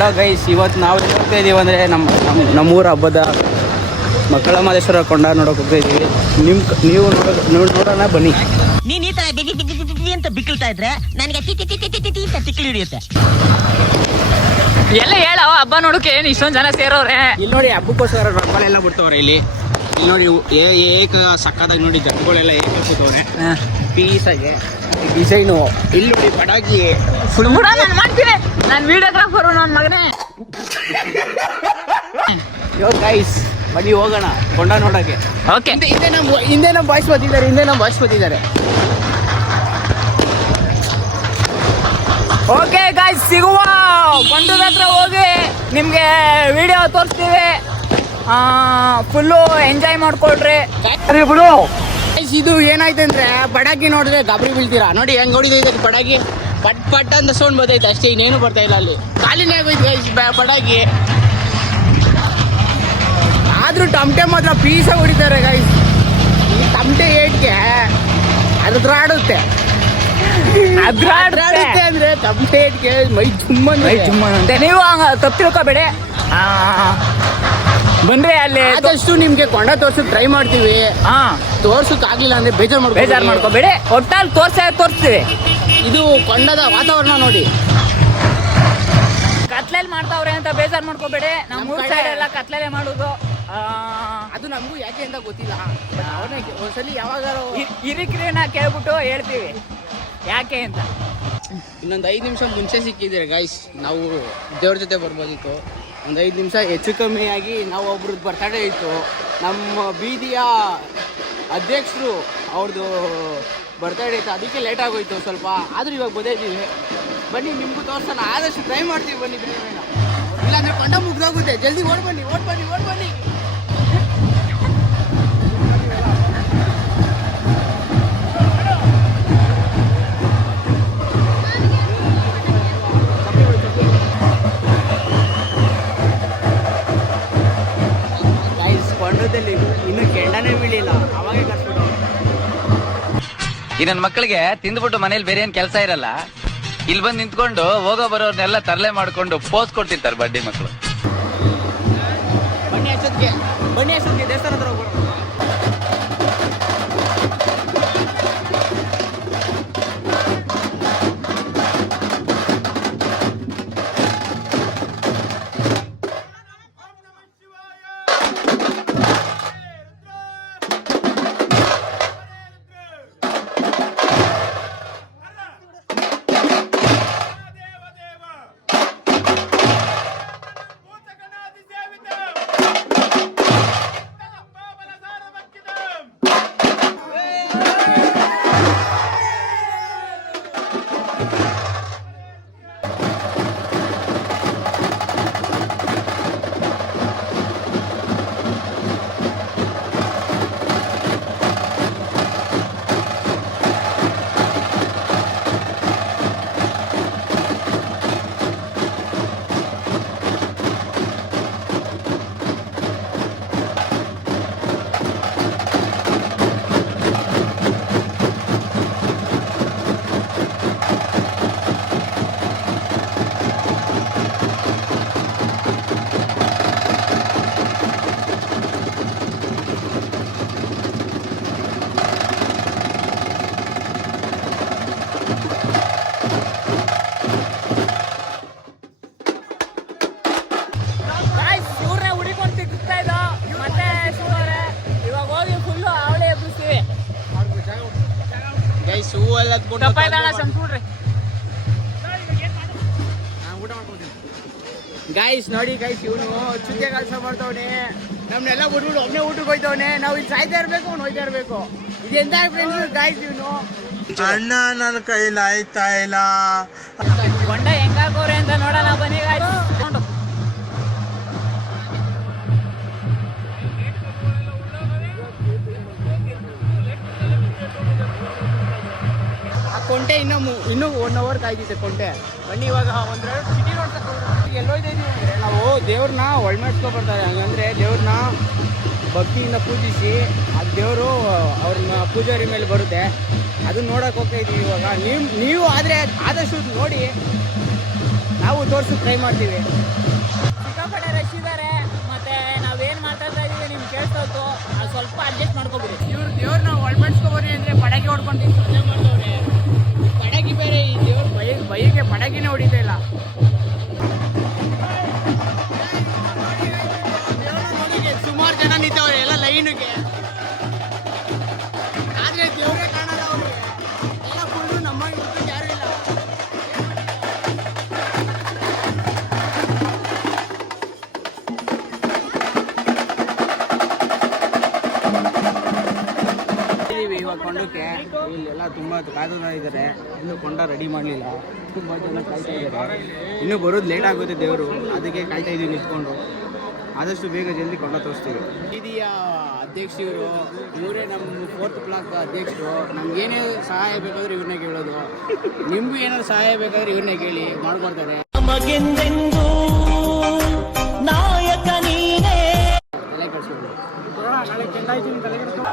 Hello guys, ಇವತ್ತು ನಾವು ಹೋಗ್ತಾ ಇದ್ದೀವಿ ಅಂದರೆ ನಮ್ಮೂರ ಹಬ್ಬದ ಮಕ್ಕಳ ಮಾದೇಶ್ವರ ಕೊಂಡ ನೋಡೋಕೆ ಹೋಗ್ತಾ ಇದ್ದೀವಿ. ನೀವು ನೋಡೋಣ ಬನ್ನಿ. ನೀನ್ ಈ ತರ ಅಂತ ಬಿಕ್ಕಳ್ತಾ ಇದ್ರೆ ನನಗೆ ತಿಕ್ಕಿ ಹಿಡಿಯುತ್ತೆ. ಎಲ್ಲ ಹೇಳವ ಹಬ್ಬ ನೋಡೋಕೆ ಏನು ಇಷ್ಟೊಂದು ಜನ ಸೇರೋರೆ. ಇಲ್ಲಿ ನೋಡಿ, ಹಬ್ಬಕ್ಕೋಸ್ಕರ ರಬ್ಬಲೆಲ್ಲ ಬಿಡ್ತವ್ರೆ. ಇಲ್ಲಿ ನೋಡಿ ಏಕ ಸಕ್ಕದಾಗಿ ನೋಡಿ, ಜಟ್ಗಳೆಲ್ಲ ಏಕ ಕೂತವ್ರೆ ಪೀಸಾಗೆ ಡಿಸೈನು. ಇಲ್ಲಿ ನೋಡಿ ಪಟಾಕಿ ಫುಲ್ ಕೂಡ ನಾನು ಮಾಡ್ತೀನಿ. ನಾನು ವಿಡಿಯೋಗ್ರಾಫರು ನನ್ನ ಮಗನೇ. ಯೋ ಗೈಸ್, ಬನ್ನಿ ಹೋಗೋಣ ಕೊಂಡ ನೋಡೋಕ್ಕೆ. ಓಕೆ, ಹಿಂದೆ ನಮ್ಮ ಬಾಯ್ಸ್ ಬಂದಿದ್ದಾರೆ. ಓಕೆ ಗಾಯ್ಸ್, ಸಿಗುವ ಕೊಂಡದ ಹತ್ರ ಹೋಗಿ ನಿಮಗೆ ವಿಡಿಯೋ ತೋರಿಸ್ತೀವಿ. ಫುಲ್ಲು ಎಂಜಾಯ್ ಮಾಡ್ಕೊಳ್ರಿ. ಇದು ಏನಾಯ್ತು ಅಂದ್ರೆ, ಪಟಾಕಿ ನೋಡಿದ್ರೆ ಗಾಬರಿ ಬೀಳ್ತೀರಾ. ನೋಡಿ ಹೆಂಗ್ ಹೊಡಿದೈತೆ ಪಟಾಕಿ, ಪಟ್ ಪಟ್ ಅಂತ ಸೌಂಡ್ ಬರ್ತೈತೆ ಅಷ್ಟೇ, ಇನ್ನೇನು ಬರ್ತಾ ಇಲ್ಲ. ಅಲ್ಲಿ ಖಾಲಿನೇ ಆಗೋಯ್ತು ಗೈಸ್ ಪಟಾಕಿ. ಆದ್ರೂ ಟಮಟೆ ಮಾತ್ರ ಪೀಸಾಗಿ ಹೊಡಿತಾರೆ ಗೈಸ್. ಈ ಟಮಟೆ ಏಟ್ಗೆ ಅದ್ರಾಡುತ್ತೆ ಅಂದ್ರೆ ಟಮಟೆ ಏಟ್ಗೆ ಮೈ ಜುಮ್ಮಂತೆ. ನೀವು ತಪ್ಪು ತಿಳ್ಕೊಬೇಡಿ. ಬನ್ರಿ, ಅಲ್ಲಿ ಆದಷ್ಟು ನಿಮ್ಗೆ ಕೊಂಡ ತೋರ್ಸಕ್ ಟ್ರೈ ಮಾಡ್ತೀವಿ. ತೋರ್ಸಕ್ ಆಗ್ಲಿಲ್ಲ ಅಂದ್ರೆ ಬೇಜಾರ್ ಮಾಡ್ಕೋಬೇಡಿ. ಒಟ್ಟಲ್ಲಿ ತೋರಿಸ್ತೀವಿ. ಇದು ಕೊಂಡದ ವಾತಾವರಣ ನೋಡಿ. ಕತ್ಲೆಯಲ್ಲಿ ಮಾಡ್ತಾವ್ರೆ ಅಂತ ಬೇಜಾರ್ ಮಾಡ್ಕೋಬೇಡಿ. ನಮ್ಮ ಸೈಡ್ ಎಲ್ಲ ಕತ್ಲೆಲೆ ಮಾಡೋದು. ಅದು ನಮಗೂ ಯಾಕೆ ಅಂತ ಗೊತ್ತಿಲ್ಲ. ಒಂದ್ಸಲಿ ಯಾವಾಗ ಹಿರಿಕಿರಿನ ಕೇಳ್ಬಿಟ್ಟು ಹೇಳ್ತೀವಿ ಯಾಕೆ ಅಂತ. ಇನ್ನೊಂದು 5 ನಿಮಿಷ ಮುಂಚೆ ಸಿಕ್ಕಿದ್ದೀರಿ ಗೈಸ್. ನಾವು ದೇವ್ರ ಜೊತೆ ಬರ್ಬೋದಿತ್ತು. ಒಂದು 5 ನಿಮಿಷ ಹೆಚ್ಚು ಕಮ್ಮಿ ಆಗಿ ನಾವು ಒಬ್ರದ್ದು ಬರ್ತಡೇ ಇತ್ತು. ನಮ್ಮ ಬೀದಿಯ ಅಧ್ಯಕ್ಷರು ಅವ್ರದ್ದು ಬರ್ತಡೇ ಇತ್ತು, ಅದಕ್ಕೆ ಲೇಟ್ ಆಗೋಯ್ತು ಸ್ವಲ್ಪ. ಆದರೂ ಇವಾಗ ಬಂದಿದ್ದೀವಿ. ಬನ್ನಿ, ನಿಮಗೂ ತೋರ್ಸೋಣ. ಆದಷ್ಟು ಟ್ರೈ ಮಾಡ್ತೀವಿ. ಬನ್ನಿ ಬೇಗ ಬೇಗ, ಇಲ್ಲಾಂದರೆ ಕೊಂಡ ಮುಗ್ದೋಗುತ್ತೆ. ಜಲ್ದಿ ಓಡ್ ಬನ್ನಿ. ಕೊಂಡದಲ್ಲಿ ಇನ್ನು ಕೆಂಡನೇ ಬೀಳಿಲ್ಲ, ಅವಾಗೇ ಕರ್ಸ್ಬಿಟ್ಟು. ಈ ನನ್ನ ಮಕ್ಕಳಿಗೆ ತಿಂದ್ಬಿಟ್ಟು ಮನೇಲಿ ಬೇರೆ ಏನ್ ಕೆಲಸ ಇರಲ್ಲ, ಇಲ್ಲಿ ಬಂದು ನಿಂತ್ಕೊಂಡು ಹೋಗೋ ಬರೋರ್ನೆಲ್ಲ ತರಲೆ ಮಾಡ್ಕೊಂಡು ಪೋಸ್ ಕೊಡ್ತಿರ್ತಾರೆ ಬಡ್ಡಿ ಮಕ್ಕಳು. ಬನ್ನಿ ಅಷ್ಟೊತ್ತಿಗೆ ದೇವಸ್ಥಾನ ಹತ್ರ ಹೋಗ್ಬಿಡೋಣ. ಗೈಸ್ ನೋಡಿ ಗೈಸ್, ಇವನು ಚುಕ್ಕೆ ಕೆಲಸ ಮಾಡ್ತವನೆ. ನಮ್ನೆಲ್ಲ ಬಿಟ್ಬಿಟ್ಟು ಒಬ್ಬನೇ ಊಟಕ್ಕೆ ಹೋಯ್ತವನೆ. ನಾವು ಇಲ್ಲಿ ಸಾಯ್ತಾ ಇರ್ಬೇಕು, ಅವ್ನು ಹೋಯ್ತಾ ಇರ್ಬೇಕು. ಇದೆಂತ ಫ್ರೆಂಡ್ಸ್ ಗೈಸ್. ಇವನು ಅಣ್ಣ ನನ್ನ ಕೈಲಿ ಆಯ್ತಾ ಇಲ್ಲ. ಕೊಂಡ ಹೆಂಗಾಗೋರೆ ಅಂತ ನೋಡೋಣ ಬನ್ನಿ ಗಾಯ್ಸ್. ಕೊಂಟೆ ಇನ್ನೂ 1 ಅವರ್ ಕಾಯ್ದಿದೆ ಕೊಂಟೆ. ಬನ್ನಿ ಇವಾಗ ಒಂದೆರಡು ಸಿಟಿ ನೋಡ್ತಾ ಎಲ್ಲೋಯ್ತಿದ್ದೀವಿ ಅಂದರೆ, ನಾವು ದೇವ್ರನ್ನ ಒಳ್ಮೆಡ್ಸ್ಕೊ ಬರ್ತಾರೆ. ಹಂಗಂದರೆ ದೇವ್ರನ್ನ ಭಕ್ತಿಯಿಂದ ಪೂಜಿಸಿ ಆ ದೇವರು ಅವ್ರನ್ನ ಪೂಜಾರಿ ಮೇಲೆ ಬರುತ್ತೆ. ಅದನ್ನ ನೋಡಕ್ಕೆ ಹೋಗ್ತಾ ಇದ್ದೀವಿ ಇವಾಗ. ನೀವು ಆದರೆ ಆದಷ್ಟು ನೋಡಿ. ನಾವು ತೋರ್ಸಕ್ಕೆ ಟ್ರೈ ಮಾಡ್ತೀವಿ. ಸಿಕ್ಕಾಪಟ್ಟೆ ರಶ್ ಇದ್ದಾರೆ. ಮತ್ತೆ ನಾವೇನು ಮಾತಾಡ್ತಾ ಇದೀವಿ ನಿಮ್ಗೆ ಕೇಳ್ಸೋದು ಅದು ಸ್ವಲ್ಪ ಅಡ್ಜಸ್ಟ್ ಮಾಡ್ಕೊಬಿಡಿ. ಇವ್ರು ದೇವ್ರನ್ನ ಒಳಪಡಿಸ್ಕೊಬರ್ರಿ ಅಂದರೆ ಪಟಾಕಿ ಹೊಡ್ಕೊಂಡು ಸೊನ್ನೆ ಮಾಡ್ತವ್ರೆ. ಪಟಾಕಿ ಬೇರೆ ಈ ದೇವ್ರ ಬೈಗೆ ಪಟಾಕಿನೇ ಹೊಡಿತಾ ಇಲ್ಲ. ಸುಮಾರು ಜನ ನಿಂತವ್ರೆ ಎಲ್ಲ ಲೈನಿಗೆ. ಆದರೆ ದೇವರೇ ಕಾಣಲ್ಲ ಅವ್ರಿಗೆ. ಎಲ್ಲ ಫುಲ್ಲು ನಮ್ಮ ಯಾರು ಇಲ್ಲ. ಇವಾಗ ಕೊಂಡಕ್ಕೆ ಇಲ್ಲೆಲ್ಲ ತುಂಬ ಕಾಯ್ತಾ ಇದ್ದಾರೆ. ಇನ್ನೂ ಕೊಂಡ ರೆಡಿ ಮಾಡಲಿಲ್ಲ. ತುಂಬ ಜನ ಕಾಯ್ತಾ ಇದ್ದಾರೆ. ಇನ್ನೂ ಬರೋದು ಲೇಟ್ ಆಗುತ್ತೆ ದೇವರು, ಅದಕ್ಕೆ ಕಾಯ್ತಾ ಇದ್ದೀವಿ ನಿಂತ್ಕೊಂಡು. ಆದಷ್ಟು ಬೇಗ ಜಲ್ದಿ ಕೊಂಡ ತೋರಿಸ್ತೀವಿ. ಬೀದಿಯ ಅಧ್ಯಕ್ಷರು ಇವರೇ, ನಮ್ಮ 4th ಬ್ಲಾಕ್ ಅಧ್ಯಕ್ಷರು. ನಮ್ಗೇನೇ ಸಹಾಯ ಬೇಕಾದ್ರೆ ಇವ್ರನ್ನೇ ಕೇಳೋದು. ನಿಮಗೂ ಏನಾದ್ರು ಸಹಾಯ ಬೇಕಾದ್ರೆ ಇವ್ರನ್ನೇ ಕೇಳಿ, ಮಾಡ್ಕೊಡ್ತಾರೆ. ತಲೆ ಕೆಡಿಸ್ಕೊಂಡು